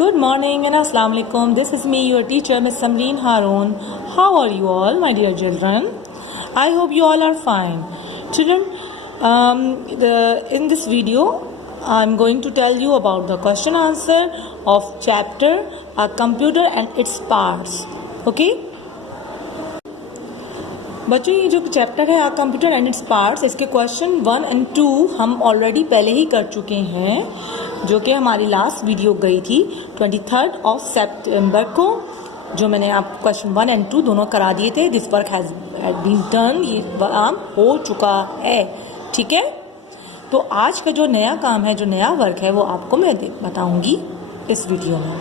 Good morning and Assalamu alaikum. This is me, your teacher, Miss Samreen Haroon. How are you all, my dear children? I hope you all are fine. Children, in this video, I'm going to tell you about the question answer of chapter A Computer and Its Parts. Okay? बच्चों, ये जो chapter है आ computer and its parts, इसके question 1 और 2 हम already पहले ही कर चुके हैं, जो कि हमारी लास्ट वीडियो गई थी 23 सितंबर को, जो मैंने आप क्वेश्चन 1 और 2 दोनों करा दिए थे. This work has been done, ये काम हो चुका है. ठीक है, तो आज का जो नया काम है, जो नया वर्क है, वो आपको मैं बताऊंगी इस वीडियो में.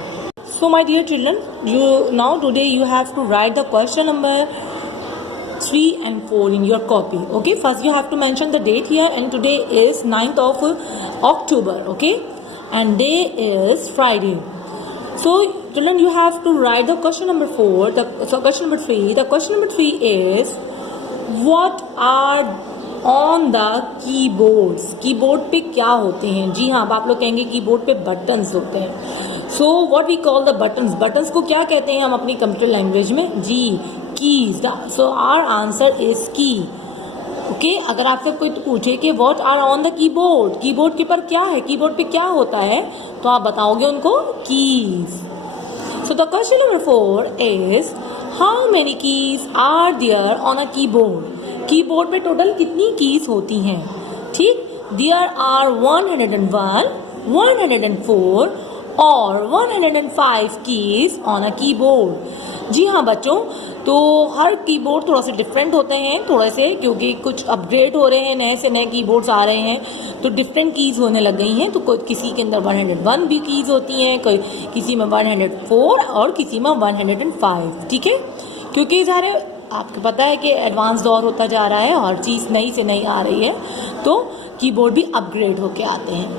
So my dear children, you now today you have to write the question number 3 and 4 in your copy. Okay, first you have to mention the date here, and today is 9th of October. Okay, and day is Friday. So children, you have to write the question number 4. Question number 3. The question number 3 is, what are on the keyboards? Keyboard पे क्या होते हैं? जी हाँ, अब आप लोग कहेंगे keyboard पे बटन्स होते हैं. So what we call the buttons? Buttons को क्या कहते हैं हम अपनी कंप्यूटर लैंग्वेज में? जी, keys. So our answer is key. Okay, अगर आपसे कोई पूछे कि what are on the keyboard, keyboard के पर क्या है, कीबोर्ड पे क्या होता है, तो आप बताओगे उनको keys. So the question number 4 is, how many keys are there on a keyboard? Keyboard पे टोटल कितनी कीज होती हैं? ठीक, देयर आर 101, 104 और 105 कीज ऑन अ कीबोर्ड. जी हाँ बच्चों, तो हर कीबोर्ड थोड़ा सा डिफरेंट होते हैं, थोड़े से, क्योंकि कुछ अपग्रेड हो रहे हैं, नए से नए कीबोर्ड्स आ रहे हैं, तो डिफरेंट कीज होने लग गई हैं. तो किसी के अंदर 101 भी कीज होती हैं, किसी में 104 और किसी में 105. ठीक है, क्योंकि सारे आपको पता है कि एडवांस दौर होता जा रहा है, हर चीज़ नई से नई आ रही है, तो कीबोर्ड भी अपग्रेड होके आते हैं.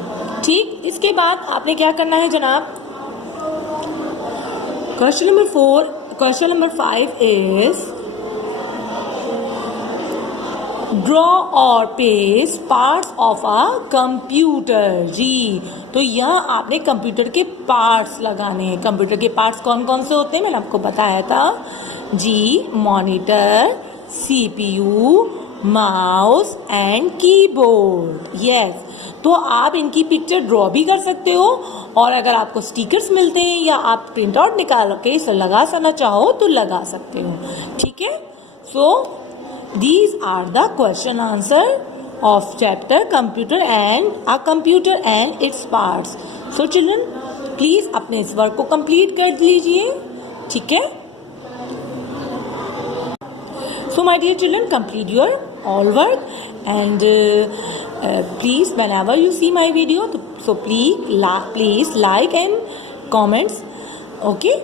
ठीक, इसके बाद आपने क्या करना है जनाब? क्वेश्चन नंबर 5 इज, ड्रॉ और paste parts of a computer. जी, तो यहाँ आपने कंप्यूटर के पार्ट्स लगाने हैं. कंप्यूटर के पार्ट्स कौन कौन से होते हैं मैंने आपको बताया था. जी, monitor, CPU, mouse and keyboard. Yes, तो आप इनकी पिक्चर ड्रॉ भी कर सकते हो, और अगर आपको स्टिकर्स मिलते हैं या आप प्रिंट आउट निकाल के इसे लगा सकना चाहो तो लगा सकते हो. ठीक है, so these are the question answer of chapter computer and its parts. So children, please अपने इस वर्क को कंप्लीट कर लीजिए. ठीक है, so my dear children, complete your all work, and please, whenever you see my video, so please like and comments. Okay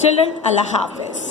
children, Allah Hafiz.